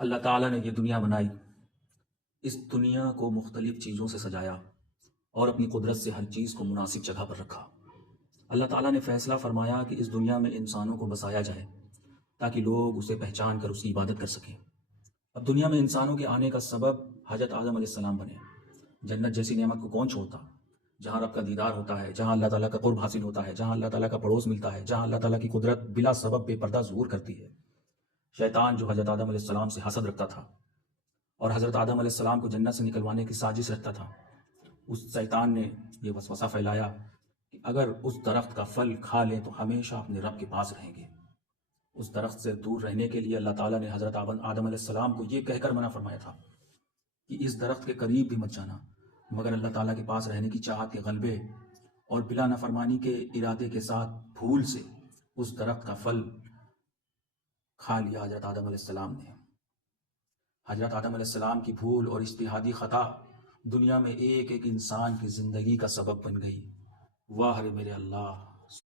اللہ تعالیٰ نے یہ دنیا بنائی، اس دنیا کو مختلف چیزوں سے سجایا اور اپنی قدرت سے ہر چیز کو مناسب جگہ پر رکھا۔ اللہ تعالیٰ نے فیصلہ فرمایا کہ اس دنیا میں انسانوں کو بسایا جائے تاکہ لوگ اسے پہچان کر اس کی عبادت کر سکیں۔ اب دنیا میں انسانوں کے آنے کا سبب حضرت آدم علیہ السلام بنے۔ جنت جیسی نعمت کو کون چھوڑتا، جہاں رب کا دیدار ہوتا ہے، جہاں اللہ تعالیٰ کا قرب حاصل ہوتا ہے، جہاں اللہ تعالیٰ کا پڑوس ملتا ہے، جہاں اللہ تعالیٰ کی قدرت بلا سبب بے پردہ ظہور کرتی ہے۔ شیطان جو حضرت آدم علیہ السلام سے حسد رکھتا تھا اور حضرت آدم علیہ السلام کو جنت سے نکلوانے کی سازش رکھتا تھا، اس شیطان نے یہ وسوسہ پھیلایا کہ اگر اس درخت کا پھل کھا لیں تو ہمیشہ اپنے رب کے پاس رہیں گے۔ اس درخت سے دور رہنے کے لیے اللہ تعالیٰ نے حضرت آدم علیہ السلام کو یہ کہہ کر منع فرمایا تھا کہ اس درخت کے قریب بھی مت جانا، مگر اللہ تعالیٰ کے پاس رہنے کی چاہت کے غلبے اور بلا نافرمانی کے ارادے کے ساتھ بھول سے اس درخت کا پھل کھا لیا حضرت آدم علیہ السلام نے۔ حضرت آدم علیہ السلام کی بھول اور اجتہادی خطا دنیا میں ایک ایک انسان کی زندگی کا سبب بن گئی۔ واہ رے میرے اللہ!